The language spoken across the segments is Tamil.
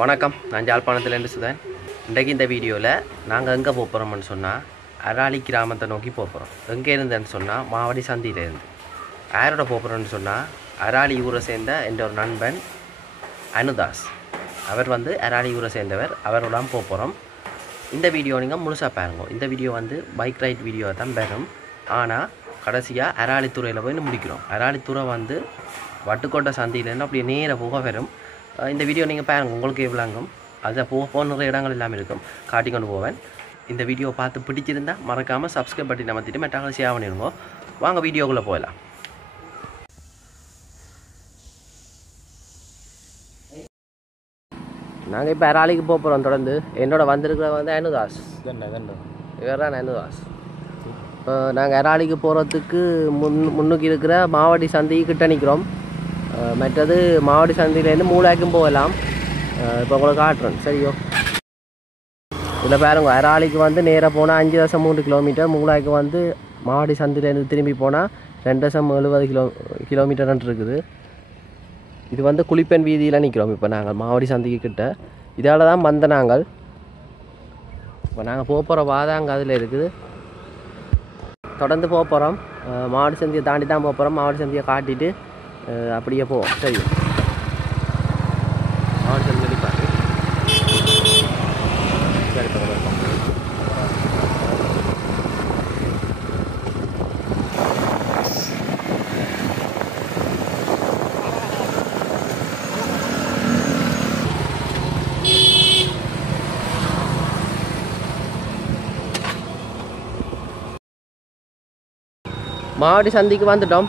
வணக்கம், நான் ஜாழ்ப்பாணத்துலேருந்து சுதன். இன்றைக்கு இந்த வீடியோவில் நாங்கள் எங்கே போகிறோம்னு சொன்னால் அராலி கிராமத்தை நோக்கி போகிறோம். எங்கே இருந்தேன்னு சொன்னால் மாவடி சந்தியிலேருந்து. யாரோட போகிறோன்னு சொன்னால் அராலி ஊரை சேர்ந்த என்ற ஒரு நண்பன் அனுதாஸ். அவர் அராலி ஊரை சேர்ந்தவர். அவரோட போகிறோம். இந்த வீடியோ நீங்கள் முழுசாக பாருங்க. இந்த வீடியோ பைக் ரைட் வீடியோ தான் வரும். ஆனால் கடைசியாக அராலித்துறையில் போய் முடிக்கிறோம். அராலித்துறை வட்டுக்கோட்டை சந்தியிலேருந்து அப்படியே நேராக போக வரும். இந்த வீடியோ நீங்கள் பாருங்கள், உங்களுக்கு எவ்வளோங்கும். அதில் போகிற இடங்கள் எல்லாமே இருக்கும், காட்டி கொண்டு போவேன். இந்த வீடியோ பார்த்து பிடிச்சிருந்தால் மறக்காமல் சப்ஸ்கிரைப் பண்ணி நமத்திட்டு மெட்டாக ஷேர் பண்ணிடுங்க. வாங்க வீடியோக்குள்ளே போகலாம். நாங்கள் இப்போ அராலிக்கு போகிறோம். தொடர்ந்து என்னோட வந்திருக்கிற அனுதாஸ். இவர் தான் அனுதாஸ். இப்போ நாங்கள் அராலிக்கு போகிறதுக்கு முன்னுக்கு இருக்கிற மாவடி சந்திக்கிட்ட நிற்கிறோம். மற்றது மாவடி சந்தியிலேருந்து மூளாய்க்கும் போகலாம். இப்போ உங்களுக்கு காட்டுறேன், சரியோ? இதில் பாருங்க, அராலிக்கு நேராக போனால் 5.3 கிலோமீட்டர், மூளாய்க்கு மாவடி சந்தியிலேருந்து திரும்பி போனால் 2.70 கிலோமீட்டர் இருக்குது. இது குளிப்பெண் வீதியில் நிற்கிறோம். இப்போ நாங்கள் மாவடி சந்திக்கிட்ட இதால் தான் வந்த நாங்கள். இப்போ நாங்கள் போகிற வாதாங்க அதில் இருக்குது. தொடர்ந்து போகிறோம். மாவடி சந்தியை தாண்டி தான் போகிறோம். மாவடி சந்தியை காட்டிட்டு அப்படியே போவோம். சரி, மாவடி சந்தி பாரு. சரி, மாவடி சந்திக்கு வந்துட்டோம்.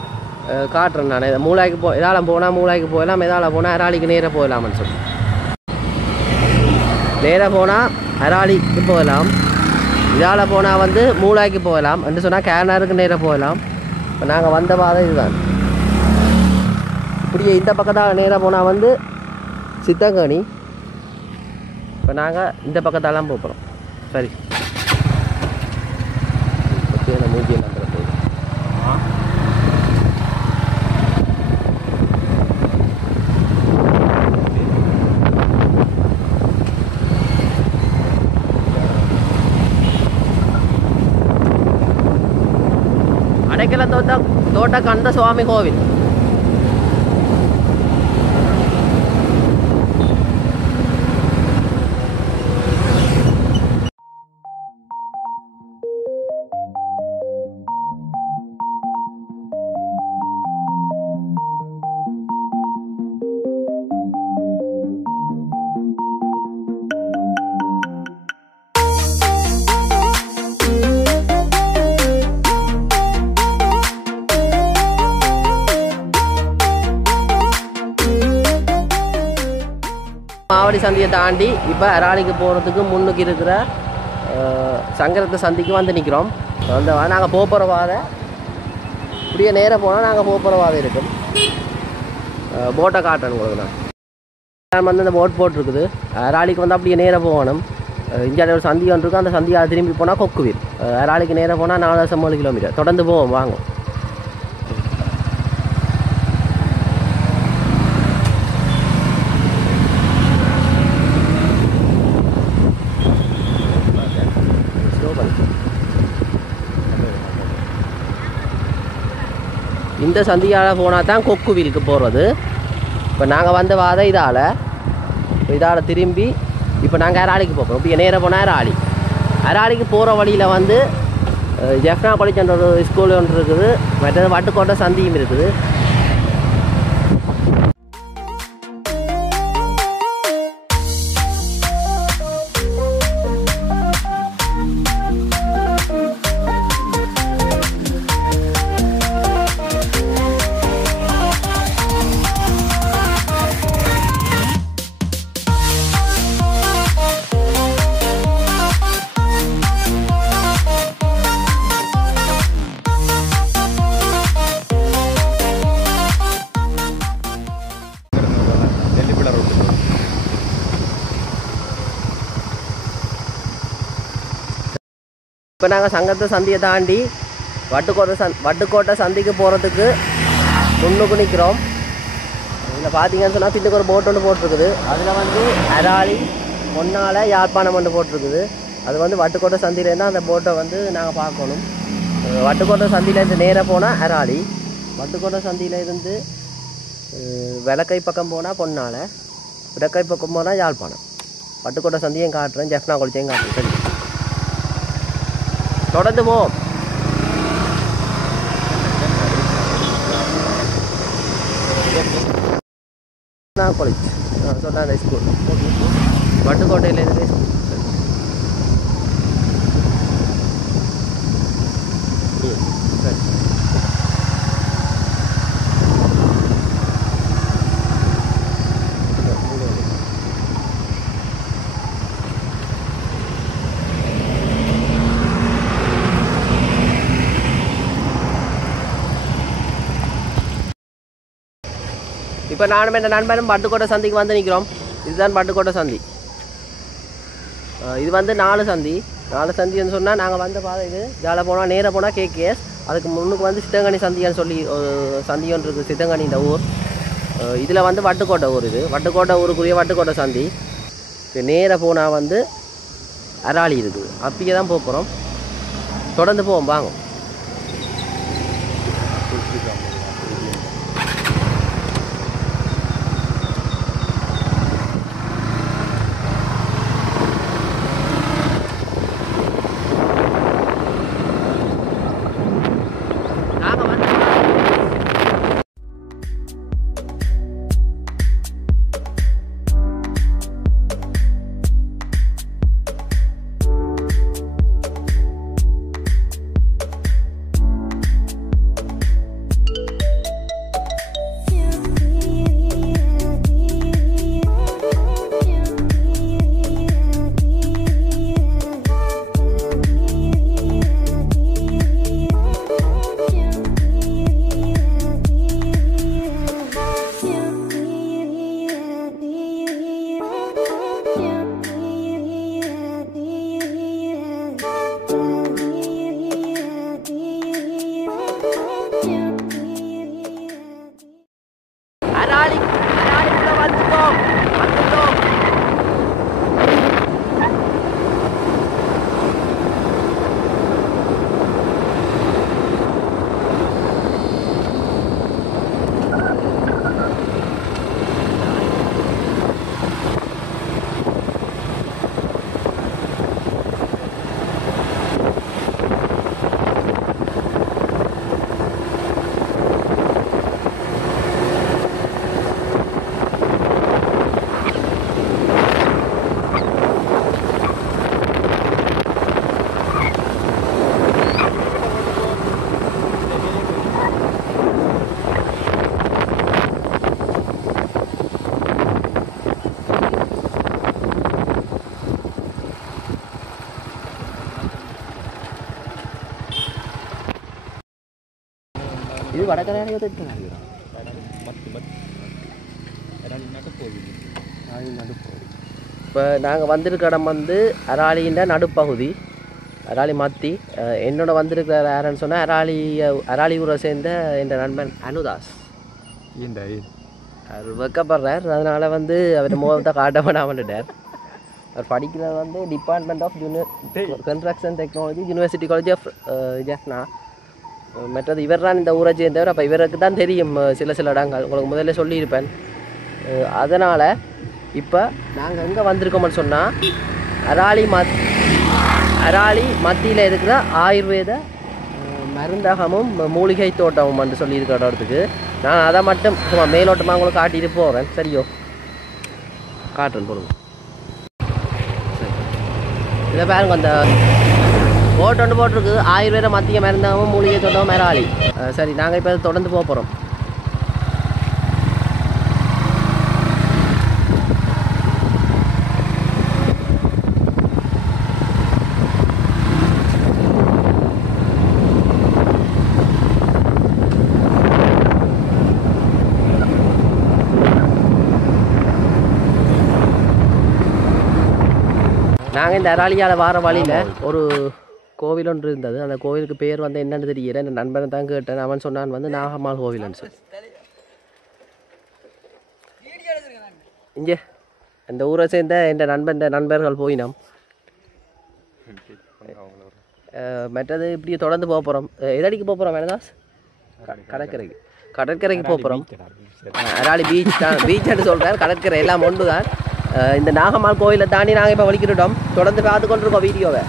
காட்டுறேன் நான். மூளாய்க்கு எதால் போனால் மூளாய்க்கு போகலாம், எதால் போனால் அராலிக்கு நேராக போகலாம்னு சொல்லி. நேராக போனால் அராலிக்கு போகலாம், இதால் போனால் மூளாய்க்கு போகலாம் என்று சொன்னால் கேனாருக்கு நேராக போகலாம். இப்போ நாங்கள் வந்த பாதை இதுதான். இப்படியே இந்த பக்கத்தால் நேராக போனால் சித்தங்கனி. இப்போ நாங்கள் இந்த பக்கத்தாலாம் போகிறோம். சரி, மூஞ்சி நம்புற போகுது. அடைக்கல தோட்ட கந்த சுவாமி கோவில். மாவடி சந்தியை தாண்டி இப்போ அராலிக்கு போகிறதுக்கு முன்னுக்கு இருக்கிற சங்கரத்து சந்திக்கு நிற்கிறோம். நாங்கள் போகிற வாதை இப்படியே நேராக போனால் நாங்கள் போகிற வாதை இருக்கும். போட்டை காட்டுறேன் உங்களுக்கு. நான் இந்த போட் போட்டிருக்குது. அராலிக்கு அப்படியே நேராக போகணும். இந்தியாவில் ஒரு சந்தி ஒன்று இருக்கும். அந்த சந்தியாக திரும்பி போனால் கொக்குவில். அராலிக்கு நேராக போனால் 4.3 கிலோமீட்டர். தொடர்ந்து போவோம், வாங்க. இந்த சந்தியால் போனால் தான் கொக்குவிலுக்கு போகிறது. இப்போ நாங்கள் வந்த வாதை இதால் திரும்பி இப்போ நாங்கள் அராலிக்கு போகிறோம். இப்போ நேராக போனால் அராலிக்கு போகிற வழியில் ஜெஃப்னா காலேஜ் ஒரு ஸ்கூல் ஒன்று இருக்குது. மற்றது வட்டுக்கோட்டை சந்தியும் இருக்குது. இப்போ நாங்கள் சங்கத்தை சந்தியை தாண்டி வட்டுக்கோட்டை சந்திக்கு போகிறதுக்கு முன்னுக்கு நிற்கிறோம். இதில் பார்த்தீங்கன்னு சொன்னால் பின்னுக்கு ஒரு போட் ஒன்று போட்டிருக்குது. அதில் வந்து அராலி பொன்னால யாழ்ப்பாணம் ஒன்று போட்டிருக்குது. அது வந்து வட்டுக்கோட்டை சந்தியிலேருந்து அந்த போட்டை வந்து நாங்கள் பார்க்கணும். வட்டுக்கோட்டை சந்தியிலேருந்து நேராக போனால் அராலி, வட்டுக்கோட்டை சந்தியிலேருந்து விளக்கை பக்கம் போனால் பொன்னால, விளக்கை பக்கம் போனால் யாழ்ப்பாணம். வட்டுக்கோட்டை சந்தியும் காட்டுறேன், ஜெஃப்னா குளிச்சையும் காட்டுறேன். சரி, தொடர்ந்து போவோம். காலேஜ் சொன்ன ஸ்கூல் வட்டுக்கோட்டையிலேருந்து ஸ்கூல். சரி, இப்போ நானும் என் நண்பனும் பட்டுக்கோட்டை சந்திக்கு வந்து நிற்கிறோம். இதுதான் பட்டுக்கோட்டை சந்தி. இது வந்து 4 சந்தி. 4 சந்தின்னு சொன்னால் நாங்கள் வந்த பாதை இது. ஜால போனால் நேராக போனால் கேகேஎஸ், அதுக்கு முன்னுக்கு வந்து சித்தங்கனி சந்தின்னு சொல்லி சந்தி ஒன்று இருக்குது. சித்தங்கனி இந்த ஊர். இதில் வந்து வட்டுக்கோட்டை ஊர். இது வட்டுக்கோட்டை ஊருக்குரிய வட்டுக்கோட்டை சந்தி. நேராக போனால் வந்து அராலி இருக்குது. அப்படியே தான் போகிறோம். தொடர்ந்து போவோம் வாங்க. இது வடக்கரையாக இப்போ நாங்கள் வந்திருக்க இடம் வந்து அராலியின் நடுப்பகுதி, அராலி மத்தி. என்னோட வந்திருக்கிற யாருன்னு சொன்னால் அராலி ஊரை சேர்ந்த என் நண்பன் அனுதாஸ். அவர் வைக்கப்படுறார், அதனால் வந்து அவர் முகத்தை காட்ட வேண்டாமட்டார். அவர் படிக்கிறது வந்து department of construction technology, university college of Jaffna. மற்றது இவர் தான் இந்த ஊரை சேர்ந்தவர். அப்போ இவருக்கு தான் தெரியும் சில இடங்கள், உங்களுக்கு முதல்ல சொல்லியிருப்பேன். அதனால் இப்போ நாங்கள் எங்கே வந்திருக்கோம்னு சொன்னால் அராலி மத்தியில் இருக்கிற ஆயுர்வேத மருந்தகமும் மூலிகை தோட்டமும் என்று சொல்லியிருக்கிற இடத்துக்கு நான் அதை மட்டும் சும்மா மேலோட்டமாக உங்களுக்கு காட்டிட்டு போகிறேன். சரியோ, காட்டுறேன் பொருள். சரி, இதை பாருங்க, அந்த போட் ஒன்று போட்டிருக்கு, ஆயுர்வேத மத்திய மருந்தகமும் மூலிகை தோட்டமும் அராலி. சரி, நாங்கள் இப்போ தொடர்ந்து போகிறோம். நாங்கள் இந்த அராலியால் வார வழியில் ஒரு கோவில் ஒன்று இருந்தது. அந்த கோவிலுக்கு பேர் வந்து என்னென்னு தெரியல. என் நண்பனை தான் கேட்டேன். அவன் சொன்னான் வந்து நாகம்மாள் கோவில்னு சொல்லி. இங்கே இந்த ஊரை சேர்ந்த என் நண்பர்கள் போயினோம். மற்றது இப்படியே தொடர்ந்து போக போகிறோம். எதடிக்கு போக போகிறோம் வேணதாஸ்? கடற்கரைக்கு போக போகிறோம். அராலி பீச் தான், பீச்னு சொல்கிறார். கடற்கரை எல்லாம் ஒன்று தான். இந்த நாகம்மாள் கோயிலை தாண்டி நாங்கள் இப்போ வலிக்கிட்டோம். தொடர்ந்து பார்த்து கொண்டிருக்கோம் வீடியோவை.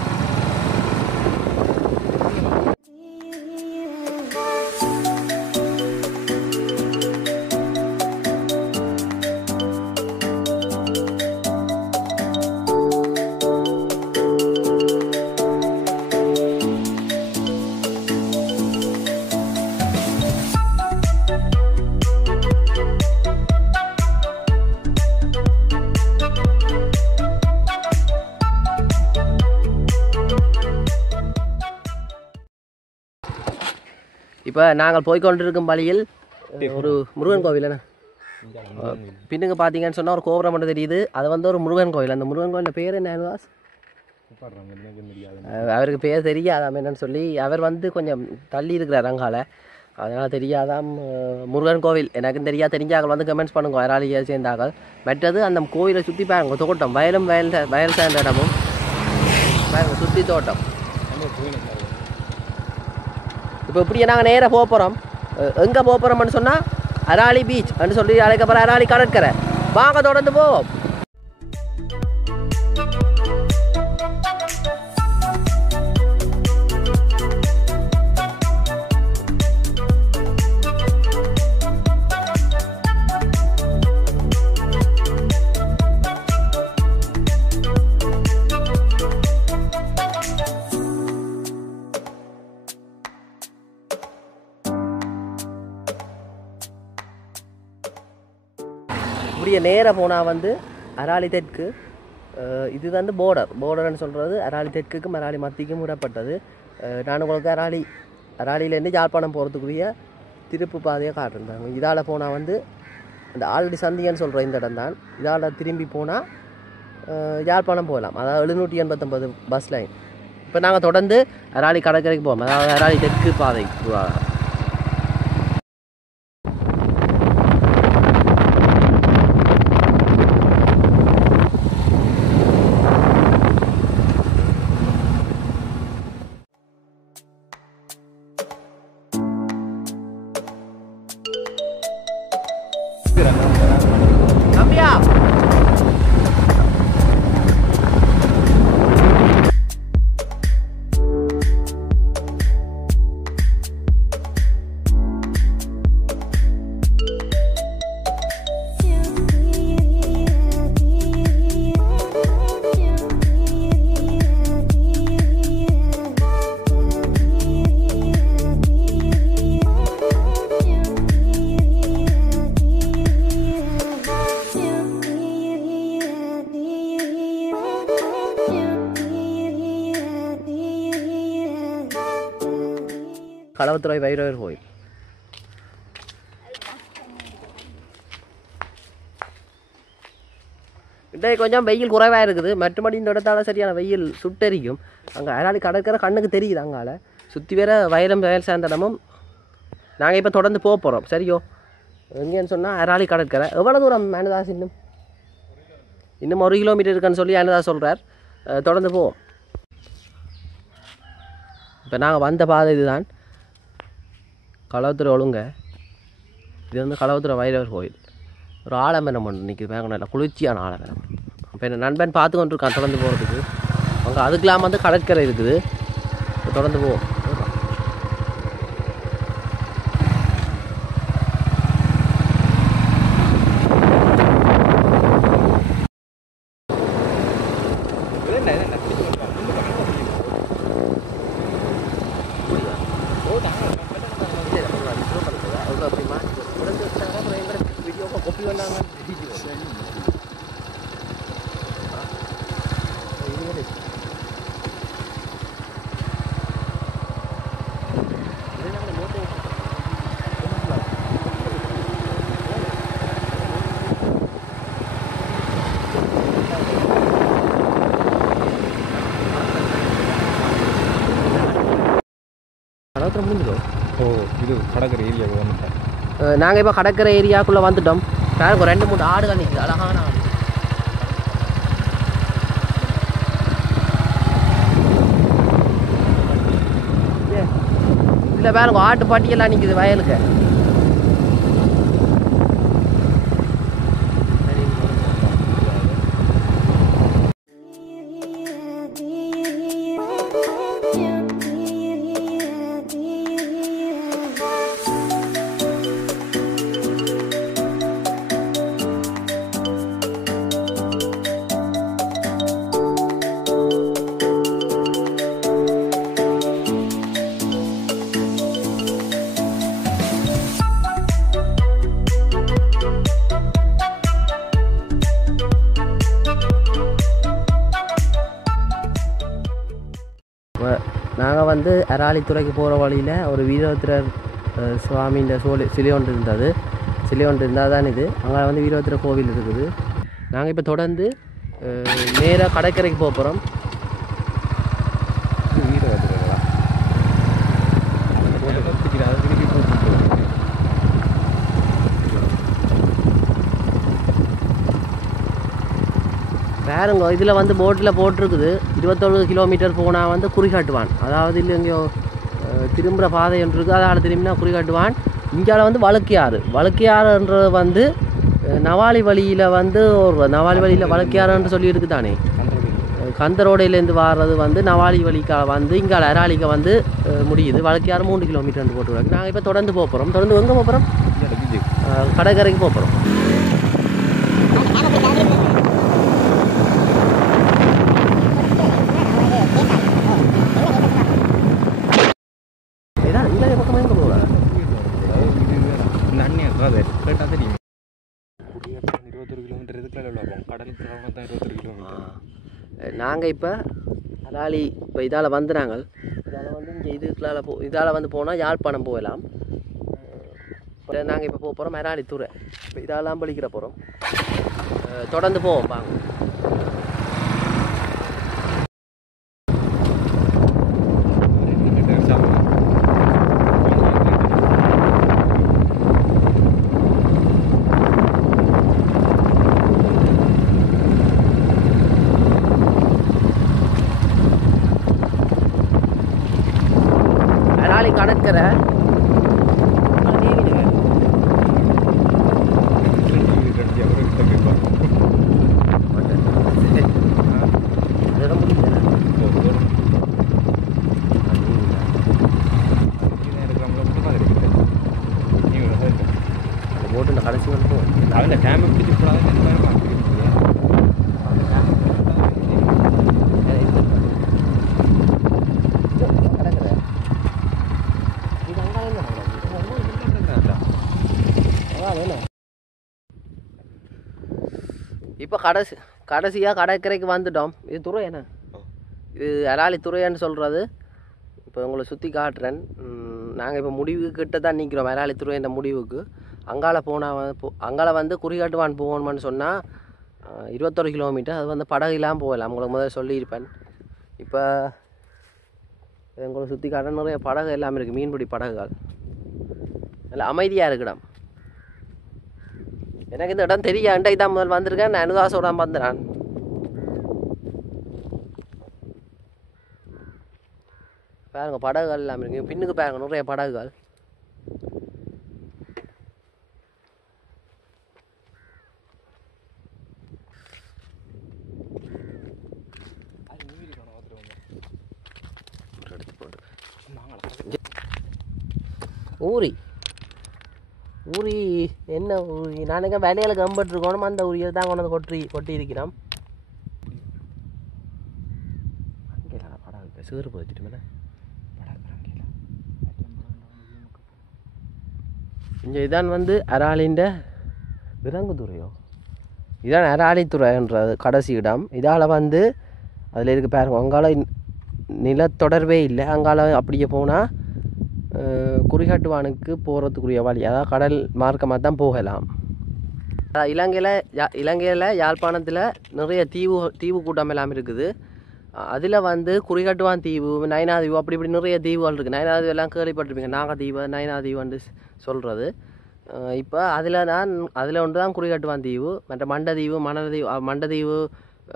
இப்போ நாங்கள் போய்கொண்டிருக்கும் வழியில் ஒரு முருகன் கோவில் என்ன பின்னுங்க பார்த்தீங்கன்னு சொன்னால் ஒரு கோபுரம் மட்டும் தெரியுது. அது வந்து ஒரு முருகன் கோவில். அந்த முருகன் கோயிலில் பேர் என்ன? அவருக்கு பேர் தெரியாதாம் என்னன்னு சொல்லி அவர் வந்து கொஞ்சம் தள்ளி இருக்கிறார் அங்கால, அதனால் தெரியாதாம். முருகன் கோவில் எனக்கும் தெரிஞ்சாக்கள் வந்து கமெண்ட்ஸ் பண்ணுங்க. அராலியை சேர்ந்தாக்கள். மற்றது அந்த கோயிலை சுற்றி பாருங்க, தோட்டம், வயல் சார்ந்த இடமும் பாருங்க, சுற்றி தோட்டம். இப்போ இப்படியே நாங்கள் நேராக போக போகிறோம். எங்கே போக போகிறோம்னு சொன்னால் அராலி பீச் அப்படின்னு சொல்லி அழைக்கப்புறம் அராலி கடற்கரை. வாங்க தொடர்ந்து போவோம். இப்படியே நேராக போனால் வந்து அராலி தெற்கு. இது வந்து போர்டர்னு சொல்கிறது. அராலி தெற்குக்கும் அராலி மத்திக்கும் விடப்பட்டது. நான் உங்களுக்கு அராலியிலேருந்து யாழ்ப்பாணம் போகிறதுக்குரிய திருப்பு பாதையை காட்டுறாங்க. இதால் போனால் வந்து இந்த ஆல்ரெடி சந்தியன்னு சொல்கிற இந்த இடம் தான். இதால் திரும்பி போனால் யாழ்ப்பாணம் போகலாம். அதாவது 789 பஸ் லைன். இப்போ நாங்கள் தொடர்ந்து அராலி கடற்கரைக்கு போவோம். அதாவது அராலி தெற்கு பாதைக்கு. களவத்துறை வைரவர் கோயில். இன்றைய கொஞ்சம் வெயில் குறைவாக இருக்குது. மற்றபடி இந்த இடத்தால சரியான வெயில் சுட்டரிக்கும். அங்கே அராலி கடற்கரை கண்ணுக்கு தெரியுது. அங்கால சுற்றி வேற வயல் சார்ந்த இடமும். நாங்கள் இப்போ தொடர்ந்து போக போகிறோம். சரியோ? எங்கேன்னு சொன்னால் அராலி கடற்கரை. எவ்வளோ தூரம் மேனதாஸ்? இன்னும் 1 கிலோமீட்டர் இருக்குன்னு சொல்லி மேனதாஸ் சொல்கிறார். தொடர்ந்து போவோம். இப்போ நாங்கள் வந்த பாதை இதுதான். களவத்துறை ஒழுங்க. இது வந்து களவத்துறை வைரவர் கோயில். ஒரு ஆலமரம் ஒன்று நிற்கிது. வேங்க நல்லா குளிர்ச்சியான ஆலமரம். இப்போ என் நண்பன் பார்த்து கொண்டு இருக்கான் தொடர்ந்து போகிறதுக்கு. அங்கே அதுக்கெல்லாம் வந்து கடற்கரை இருக்குது. தொடர்ந்து போவோம். இது கடற்கரை ஏரியாவுக்கு வந்துட்டோம். நாங்கள் இப்போ கடற்கரை ஏரியாவுக்குள்ளே வந்துட்டோம். ஒரு 2-3 ஆடுகள் நிற்குது. அழகான ஆடு. இதில் பாருங்க ஆட்டு பாட்டியெல்லாம் நிற்குது வயலுக்கு. நாங்கள் வந்து அராலி துறைக்கு போகிற வழியில் ஒரு வீரபத்திரர் சுவாமின்ற சிலை ஒன்று இருந்தது. சிலை ஒன்று இருந்தால் தான் இது. அங்கே வந்து வீரபத்திர கோவில் இருக்குது. நாங்கள் இப்போ தொடர்ந்து நேராக கடற்கரைக்கு போக போகிறோம். வேறுங்க இதில் வந்து போட்டில் போட்டிருக்குது 21 கிலோமீட்டர் போனால் வந்து குறிகாட்டுவான். அதாவது இல்லை எங்கேயோ திரும்புகிற பாதை ஒன்று இருக்குது, அதால் திரும்பினா குறிகாட்டுவான். இங்கால வந்து வழுக்கையாறுன்றது வந்து நவாலி வழியில் வந்து ஒரு நவாலி வழியில் வழுக்கையாறுன்னு சொல்லி இருக்குது தானே. கந்தரோடையிலேருந்து வர்றது வந்து நவாலி வழிக்காக வந்து இங்கே அராலிக்கு வந்து முடியுது. வழுக்கையாறு 3 கிலோமீட்டர் போட்டுருக்காங்க. நாங்கள் இப்போ தொடர்ந்து போக போகிறோம். தொடர்ந்து எங்கே போக போகிறோம்? கடற்கரைக்கு போக போகிறோம். நாங்கள் இப்போ அராலி இப்போ இதால் வந்து நாங்கள் இதால் வந்து இங்கே இதுக்குள்ளால் இதால் வந்து போனால் யாழ்ப்பாணம் போகலாம். நாங்கள் இப்போ போக போகிறோம் அராலி துறை. இப்போ இதெல்லாம் பலிக்கிற போகிறோம். தொடர்ந்து போவோம் வாங்க. கடற்கரை போட்டு கடைசி வந்து அவங்க டேம் பிடிச்சி இப்போ கடைசியாக கடற்கரைக்கு வந்துட்டோம். இது துறை என்ன? இது அராலி துறைன்னு சொல்கிறது. இப்போ உங்களை சுற்றி காட்டுறேன். நாங்கள் இப்போ முடிவுக்கு கிட்ட தான் நிற்கிறோம் அராலி துறை என்ற முடிவுக்கு. அங்கால வந்து குறிகாட்டுவான் போகணும்னு சொன்னால் 21 கிலோமீட்டர். அது வந்து படகுலாம் போகலாம். உங்களுக்கு முதல்ல சொல்லியிருப்பேன். இப்போ உங்களை சுற்றி காட்ட நிறைய படகு எல்லாமே இருக்குது. மீன்பிடி படகுகள் நல்லா அமைதியாக இருக்குடாம். எனக்கு இந்த இடம் தெரியாண்டா இதான் முதல் வந்திருக்கேன். நான் அனுதாசோட வந்துடுறேன். பாருங்க படகுகள் எல்லாமே இருக்கு. பின்னுக்கு பாருங்க நிறைய படகுகள். ஊரி என்ன ஊரி? நானுங்க வேலையில் கம்பட்டுருக்கணும். அந்த ஊரியில் தான் கொண்டு வந்து கொட்டி இருக்கிறோம். படகு சேறு போச்சுட்டு மேலே இங்கே இதான் வந்து அராலின்ற விலங்குத்துறையோ. இதான் அராலித்துறைன்றது கடைசி இடம். இதால் வந்து அதில் இருக்க பாருங்க அங்கால நிலத்தொடர்பே இல்லை. அங்கால அப்படியே போனால் குறிகாட்டுவானுக்கு போகிறதுக்குரிய வழி, அதாவது கடல் மார்க்கமாக தான் போகலாம். இலங்கையில் யாழ்ப்பாணத்தில் நிறைய தீவு கூட்டம் எல்லாம் இருக்குது. அதில் வந்து குறிகாட்டுவான் தீவு, நயனாதீவு, அப்படி இப்படி நிறைய தீவுகள் இருக்குது. நயனாதீவு எல்லாம் கேள்விப்பட்டிருப்பீங்க. நாகதீவு நயனாதீவுன்னு சொல்கிறது. இப்போ அதில் ஒன்று தான் குறிகாட்டுவான் தீவு. மற்ற மண்டதீவு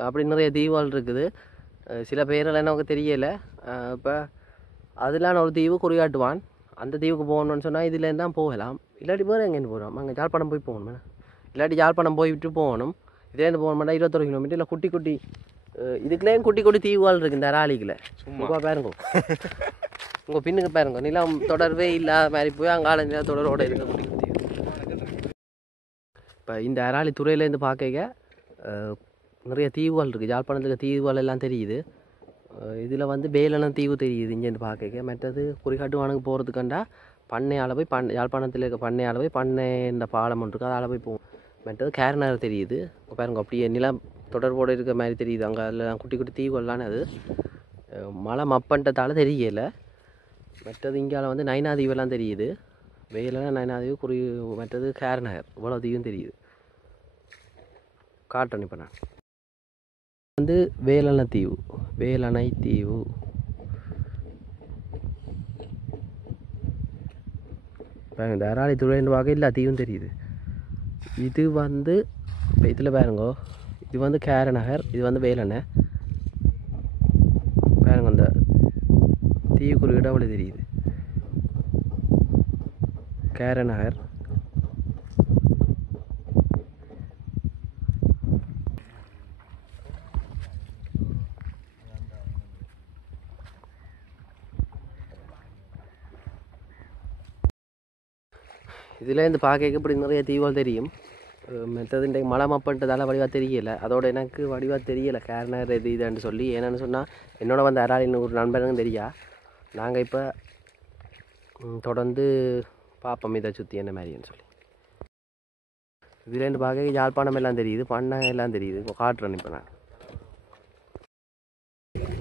அப்படி நிறைய தீவுகள் இருக்குது. சில பேரில் எனக்கு தெரியலை. இப்போ அதெல்லாம் ஒரு தீவு குறிகாட்டுவான். அந்த தீவுக்கு போகணும்னு சொன்னால் இதுலேருந்து தான் போகலாம். இல்லாட்டி வேறு எங்கேருந்து போகிறோம், அங்கே யாழ்ப்பாணம் போய் போகணும். இல்லாட்டி யாழ்ப்பாணம் போய்விட்டு போகணும். இதுலேருந்து போக மாட்டா 21 கிலோமீட்டர். இல்லை குட்டி குட்டி இதுக்குள்ளேயும் குட்டி குட்டி தீவுகள் இருக்குது இந்த அராலிக்கில். சும்மா பாருங்க, உங்கள் பின்னுக்கு பாருங்க, நிலம் தொடர்பே இல்லாத மாதிரி போய் அங்கால நில தொடரோடு இருக்க குட்டி குட்டி தீவு. இப்போ இந்த அராலி துறையிலேருந்து பார்க்க நிறைய தீவுகள் இருக்குது. யாழ்ப்பாணத்துக்கு தீவுகள் எல்லாம் தெரியுது. இதில் வந்து வேலனம் தீவு தெரியுது இங்கேருந்து பார்க்க. மற்றது குறிகாட்டுவானுக்கு போகிறதுக்காண்டா பண்ணையால் போய் யாழ்ப்பாணத்தில் இருக்க பண்ணையால் போய் பண்ணை இந்த பாலம் ஒன்று இருக்குது, அதில் போய் போகும். மற்றது கேரனார் தெரியுது பாருங்க, அப்படியே நிலம் தொடர்போடு இருக்கிற மாதிரி தெரியுது. அங்கே அதில் குட்டி குட்டி தீவுகள்லான்னு அது மழை மப்பன்றதால தெரியலை. மற்றது இங்கால வந்து நைனா தீவெல்லாம் தெரியுது. வேலைனா நைனா தீவு மற்றது கேரநகர் இவ்வளோ தீவும் தெரியுது. காட்டுறேன் இப்போ நான் வந்து வேலணை தீவு. வேலணை தீவு இந்த அராலி துறைன்னு பார்க்க எல்லா தீவும் தெரியுது. இது வந்து இப்போ இதில் பாருங்கோ, இது வந்து கேரநகர், இது வந்து வேலணை. பாருங்க அந்த தீவுக்குரிய இடவெளி தெரியுது. கேரநகர் இதுலேருந்து பார்க்க இப்படி நிறைய தீவுகள் தெரியும். மற்றது இன்றைக்கு மழை மப்பன்றதால வடிவாக தெரியலை. அதோட எனக்கு வடிவாக தெரியலை கேரநகர் இது இதுன்னு சொல்லி. என்னென்னு சொன்னால் என்னோட வந்து அராலின்னு ஒரு நண்பனுக்கும் தெரியா. நாங்கள் இப்போ தொடர்ந்து பார்ப்போம் இதை சுற்றி என்ன மாதிரின்னு சொல்லி. இதுலேருந்து பார்க்க யாழ்ப்பாணம் எல்லாம் தெரியுது, பண்ணை எல்லாம் தெரியுது. இப்போ காட்டுறேன் இப்போ நான்.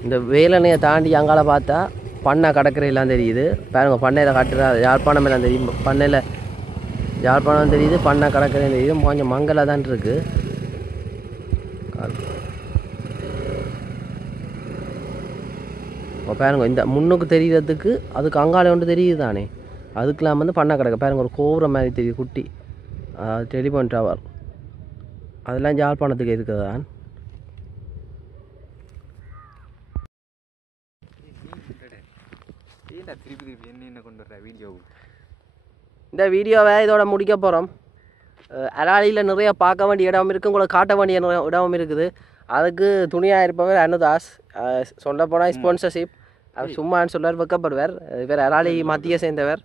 இந்த வேலனையை தாண்டி அங்கால பார்த்தா பண்ணை கடற்கரையெல்லாம் தெரியுது. பாருங்க, பண்ணையில் காட்டுற யாழ்ப்பாணம் எல்லாம் தெரியும். பண்ணையில் யாழ்ப்பாணம் தெரியுது, பண்ணை கடற்கரை தெரியுது. கொஞ்சம் மங்கலாக தான் இருக்குது. இப்போ பாருங்க, இந்த முன்னுக்கு தெரிகிறதுக்கு அதுக்கு அங்காலே ஒன்று தெரியுது தானே, அதுக்கெலாம் வந்து பண்ணை கடற்கரை. பாருங்க, ஒரு கோபுரம் மாதிரி தெரியுது குட்டி, டெலிஃபோன் டவர். அதெல்லாம் யாழ்ப்பாணத்துக்கு இருக்குது தான். இந்த வீடியோவை இதோட முடிக்க போகிறோம். அராலியில் நிறைய பார்க்க வேண்டிய இடம் இருக்குது, உங்களுக்கு காட்ட வேண்டிய இடமும் இருக்குது. அதுக்கு துணியாக இருப்பவர் அனுதாஸ். சொல்லப்போனால் ஸ்பான்சர்ஷிப் அவர் சும்மான்னு சொல்லுவார், வைக்கப்படுவார். இவர் அராலி மத்திய சேர்ந்தவர்.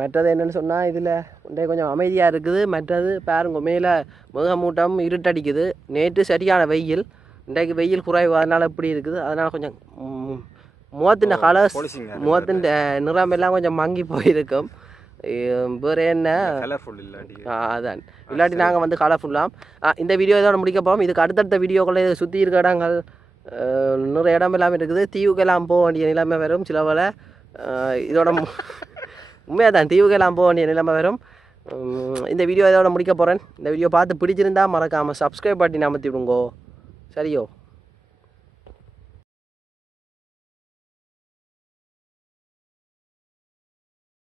மற்றது என்னென்னு சொன்னால் இதில் கொஞ்சம் அமைதியாக இருக்குது. மற்றது பாருங்க, மேலே மேகமூட்டம் இருட்டடிக்குது. நேற்று சரியான வெயில், இன்றைக்கு வெயில் குறைவு, அதனால் இப்படி இருக்குது. அதனால் கொஞ்சம் முகத்தின் கலர்ஸ் முகத்தின் நிறம் எல்லாம் கொஞ்சம் மங்கி போயிருக்கும். வேறு என்ன அதான் இல்லாட்டி நாங்கள் வந்து கலர்ஃபுல்லாம். இந்த வீடியோ இதோட முடிக்க போகிறோம். இதுக்கு அடுத்தடுத்த வீடியோக்களை சுற்றி இருக்க இடங்கள் நிறைய இடம் எல்லாம் இருக்குது. தீவுக்கெல்லாம் போக வேண்டிய நிலைமை வரும் சில வேளை. இதோட உண்மையாக தான் தீவுக்கெல்லாம் போக வேண்டிய நிலைமை வரும். இந்த வீடியோ இதோட முடிக்க போகிறேன். இந்த வீடியோ பார்த்து பிடிச்சிருந்தா மறக்காமல் சப்ஸ்கிரைப் பட்டி அமர்த்தி விடுங்கோ. சரியோ?